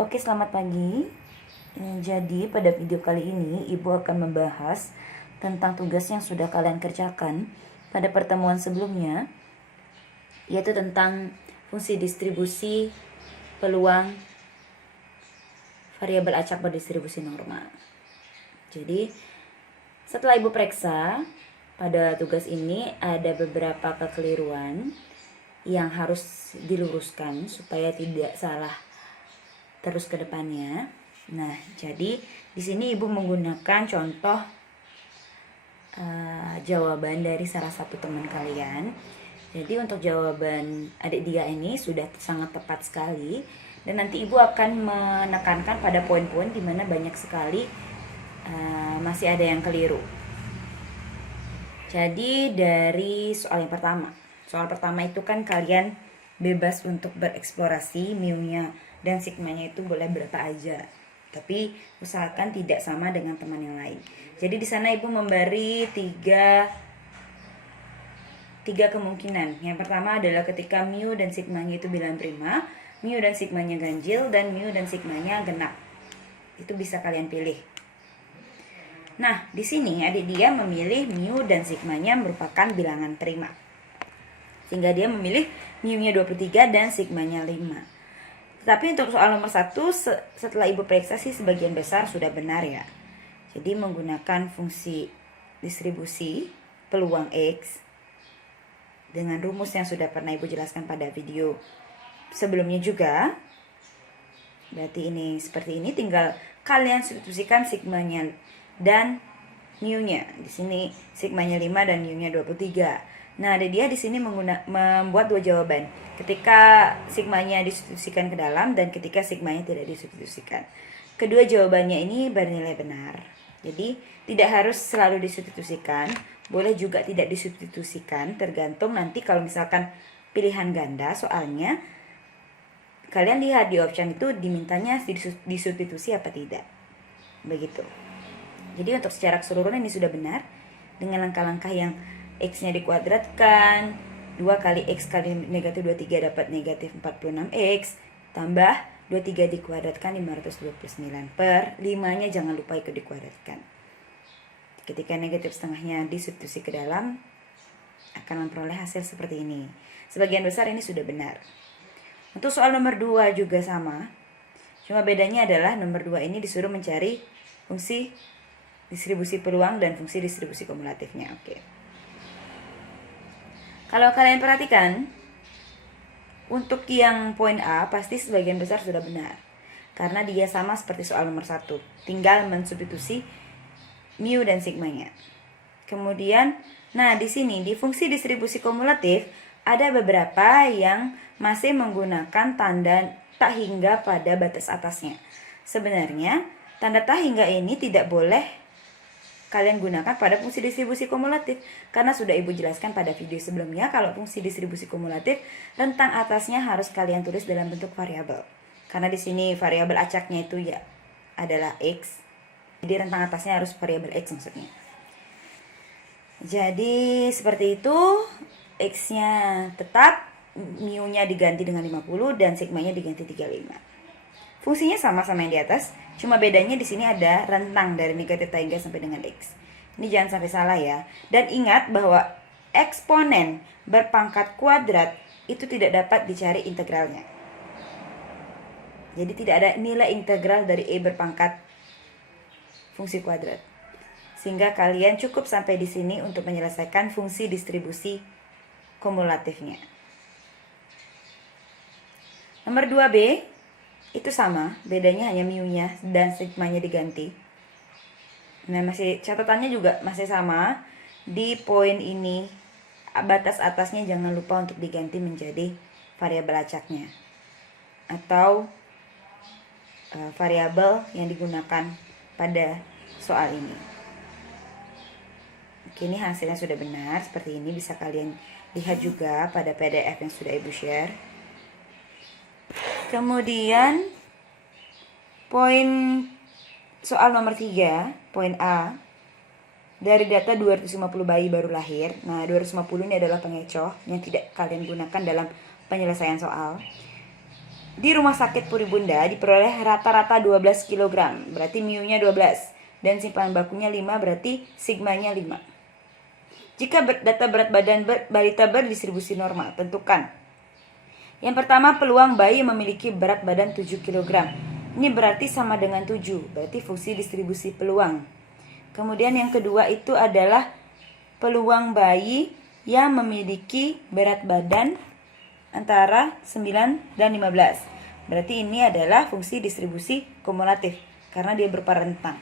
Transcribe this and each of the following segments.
Oke, selamat pagi. Jadi, pada video kali ini, Ibu akan membahas tentang tugas yang sudah kalian kerjakan pada pertemuan sebelumnya, yaitu tentang fungsi distribusi, peluang, variabel acak berdistribusi normal. Jadi, setelah Ibu periksa, pada tugas ini ada beberapa kekeliruan yang harus diluruskan supaya tidak salah terus ke depannya. Nah, jadi di sini Ibu menggunakan contoh jawaban dari salah satu teman kalian. Jadi untuk jawaban adik dia ini sudah sangat tepat sekali, dan nanti Ibu akan menekankan pada poin-poin di mana banyak sekali masih ada yang keliru. Jadi dari soal yang pertama. Soal pertama itu kan kalian bebas untuk bereksplorasi, mu-nya dan sigmanya itu boleh berapa aja. Tapi usahakan tidak sama dengan teman yang lain. Jadi di sana Ibu memberi tiga kemungkinan. Yang pertama adalah ketika mu dan sigmanya itu bilangan prima, mu dan sigmanya ganjil, dan mu dan sigmanya genap. Itu bisa kalian pilih. Nah, di sini adik dia memilih mu dan sigmanya merupakan bilangan prima. Sehingga dia memilih mu-nya 23 dan sigmanya 5. Tapi untuk soal nomor 1, setelah Ibu periksa sih sebagian besar sudah benar ya. Jadi menggunakan fungsi distribusi peluang X dengan rumus yang sudah pernah Ibu jelaskan pada video sebelumnya juga. Berarti ini seperti ini, tinggal kalian substitusikan sigmanya dan mu-nya. Di sini sigmanya 5 dan mu-nya 23. Nah, ada dia di sini membuat dua jawaban. Ketika sigmanya disubstitusikan ke dalam dan ketika sigmanya tidak disubstitusikan. Kedua jawabannya ini bernilai benar. Jadi, tidak harus selalu disubstitusikan, boleh juga tidak disubstitusikan, tergantung nanti kalau misalkan pilihan ganda soalnya kalian lihat di option itu dimintanya disubstitusi apa tidak. Begitu. Jadi untuk secara keseluruhan ini sudah benar dengan langkah-langkah yang X-nya dikuadratkan, 2 kali X kali negatif 23 dapat negatif 46X, tambah 23 dikuadratkan 529 per 5-nya jangan lupa ikut dikuadratkan. Ketika negatif setengahnya disubstitusi ke dalam, akan memperoleh hasil seperti ini. Sebagian besar ini sudah benar. Untuk soal nomor 2 juga sama, cuma bedanya adalah nomor 2 ini disuruh mencari fungsi distribusi peluang dan fungsi distribusi kumulatifnya. Oke. Kalau kalian perhatikan, untuk yang poin A pasti sebagian besar sudah benar. Karena dia sama seperti soal nomor 1. Tinggal mensubstitusi mu dan sigmanya. Kemudian, nah di sini di fungsi distribusi kumulatif ada beberapa yang masih menggunakan tanda tak hingga pada batas atasnya. Sebenarnya, tanda tak hingga ini tidak boleh kalian gunakan pada fungsi distribusi kumulatif, karena sudah Ibu jelaskan pada video sebelumnya kalau fungsi distribusi kumulatif rentang atasnya harus kalian tulis dalam bentuk variabel. Karena di sini variabel acaknya itu ya adalah X. Jadi rentang atasnya harus variabel X maksudnya. Jadi seperti itu, X-nya tetap, mu-nya diganti dengan 50 dan sigmanya diganti 35. Fungsinya sama-sama yang di atas, cuma bedanya di sini ada rentang dari negatif tak hingga sampai dengan X. Ini jangan sampai salah ya. Dan ingat bahwa eksponen berpangkat kuadrat itu tidak dapat dicari integralnya. Jadi tidak ada nilai integral dari E berpangkat fungsi kuadrat. Sehingga kalian cukup sampai di sini untuk menyelesaikan fungsi distribusi kumulatifnya. Nomor 2B itu sama, bedanya hanya mu-nya dan sigmanya diganti. Nah, masih catatannya juga masih sama. Di poin ini batas atasnya jangan lupa untuk diganti menjadi variabel acaknya atau variabel yang digunakan pada soal ini. Oke, ini hasilnya sudah benar seperti ini, bisa kalian lihat juga pada PDF yang sudah Ibu share. Kemudian poin soal nomor 3, poin A. Dari data 250 bayi baru lahir. Nah, 250 ini adalah pengecoh yang tidak kalian gunakan dalam penyelesaian soal. Di rumah sakit Puri Bunda diperoleh rata-rata 12 kg, berarti mu-nya 12. Dan simpanan bakunya 5, berarti sigmanya 5. Jika data berat badan balita berdistribusi normal, tentukan. Yang pertama, peluang bayi memiliki berat badan 7 kg. Ini berarti sama dengan 7, berarti fungsi distribusi peluang. Kemudian yang kedua itu adalah peluang bayi yang memiliki berat badan antara 9 dan 15. Berarti ini adalah fungsi distribusi kumulatif karena dia berupa rentang.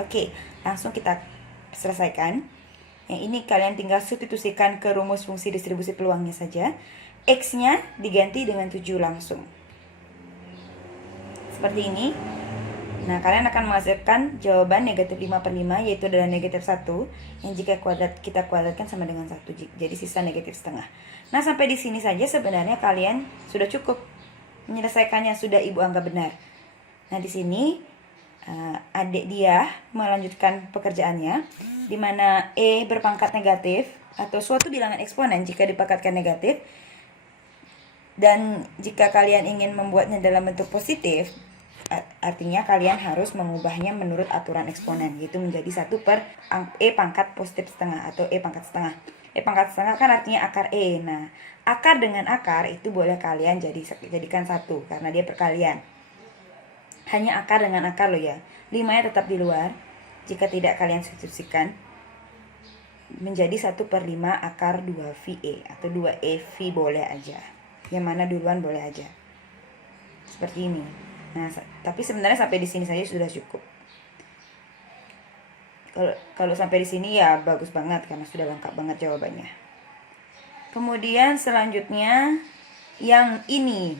Oke, langsung kita selesaikan. Yang ini kalian tinggal substitusikan ke rumus fungsi distribusi peluangnya saja. X-nya diganti dengan 7 langsung. Seperti ini. Nah, kalian akan menghasilkan jawaban negatif 5/5, yaitu adalah negatif 1, yang jika kita kuadratkan sama dengan 1, jadi sisa negatif setengah. Nah, sampai di sini saja sebenarnya kalian sudah cukup menyelesaikannya, sudah Ibu anggap benar. Nah, di sini adik dia melanjutkan pekerjaannya, di mana E berpangkat negatif, atau suatu bilangan eksponen jika dipangkatkan negatif, dan jika kalian ingin membuatnya dalam bentuk positif, artinya kalian harus mengubahnya menurut aturan eksponen, yaitu menjadi 1 per E pangkat positif setengah atau E pangkat setengah. E pangkat setengah kan artinya akar E. Nah, akar dengan akar itu boleh kalian jadikan 1 karena dia perkalian. Hanya akar dengan akar loh ya. 5-nya tetap di luar. Jika tidak kalian substitusikan menjadi 1 per 5 akar 2VE atau 2EV boleh aja. Yang mana duluan boleh aja. Seperti ini. Nah, tapi sebenarnya sampai di sini saja sudah cukup. Kalau sampai di sini ya bagus banget karena sudah lengkap banget jawabannya. Kemudian selanjutnya yang ini.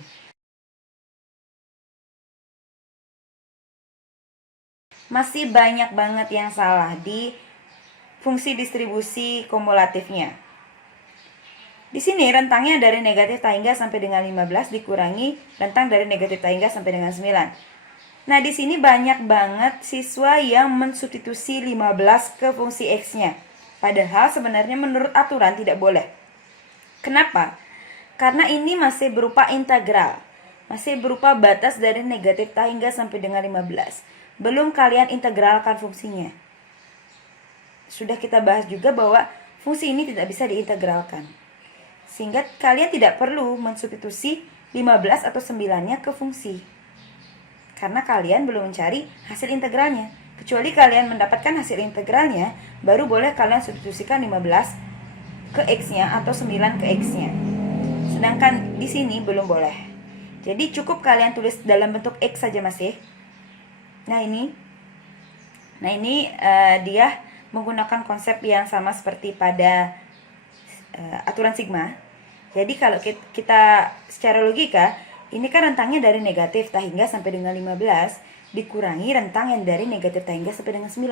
Masih banyak banget yang salah di fungsi distribusi kumulatifnya. Di sini rentangnya dari negatif tak hingga sampai dengan 15 dikurangi rentang dari negatif tak hingga sampai dengan 9. Nah, di sini banyak banget siswa yang mensubstitusi 15 ke fungsi X-nya. Padahal sebenarnya menurut aturan tidak boleh. Kenapa? Karena ini masih berupa integral. Masih berupa batas dari negatif tak hingga sampai dengan 15. Belum kalian integralkan fungsinya. Sudah kita bahas juga bahwa fungsi ini tidak bisa diintegralkan. Sehingga kalian tidak perlu mensubstitusi 15 atau 9-nya ke fungsi. Karena kalian belum mencari hasil integralnya. Kecuali kalian mendapatkan hasil integralnya, baru boleh kalian substitusikan 15 ke X-nya atau 9 ke X-nya. Sedangkan di sini belum boleh. Jadi cukup kalian tulis dalam bentuk X saja masih. Nah ini dia menggunakan konsep yang sama seperti pada aturan sigma. Jadi kalau kita secara logika, ini kan rentangnya dari negatif tak hingga sampai dengan 15 dikurangi rentang yang dari negatif tak hingga sampai dengan 9.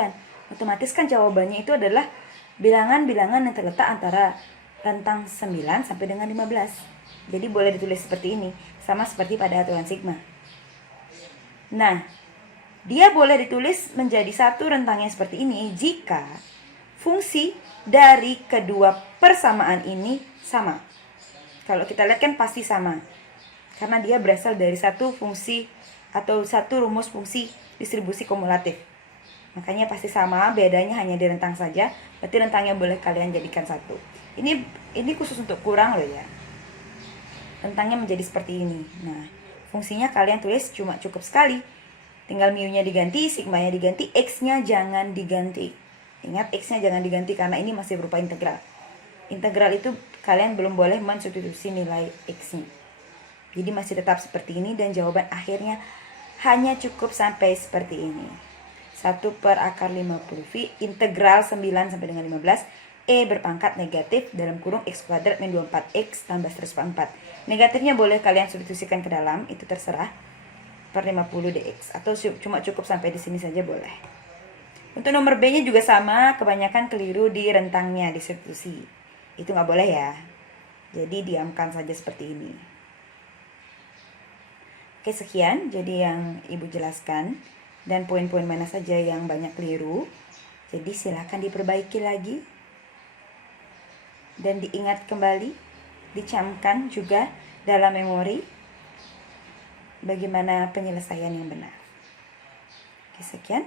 Otomatis kan jawabannya itu adalah bilangan-bilangan yang terletak antara rentang 9 sampai dengan 15. Jadi boleh ditulis seperti ini, sama seperti pada aturan sigma. Nah, dia boleh ditulis menjadi satu rentangnya seperti ini jika fungsi dari kedua persamaan ini sama. Kalau kita lihat kan pasti sama. Karena dia berasal dari satu fungsi atau satu rumus fungsi distribusi kumulatif. Makanya pasti sama, bedanya hanya di rentang saja. Berarti rentangnya boleh kalian jadikan 1. Ini khusus untuk kurang loh ya. Rentangnya menjadi seperti ini. Nah, fungsinya kalian tulis cuma cukup sekali. Tinggal mu-nya diganti, sigma-nya diganti, X-nya jangan diganti. Ingat, X-nya jangan diganti karena ini masih berupa integral. Integral itu kalian belum boleh mensubstitusi nilai X-nya. Jadi masih tetap seperti ini dan jawaban akhirnya hanya cukup sampai seperti ini. 1 per akar 50V integral 9 sampai dengan 15 E berpangkat negatif dalam kurung X kuadrat min 24X tambah 1/4. Negatifnya boleh kalian substitusikan ke dalam, itu terserah, per 50 dx atau cuma cukup sampai di sini saja boleh. Untuk nomor B-nya juga sama, kebanyakan keliru di rentangnya, di substitusi. Itu nggak boleh ya. Jadi diamkan saja seperti ini. Oke, sekian jadi yang Ibu jelaskan dan poin-poin mana saja yang banyak keliru. Jadi silakan diperbaiki lagi dan diingat kembali, dicamkan juga dalam memori bagaimana penyelesaian yang benar. Oke, sekian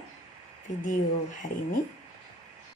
video hari ini.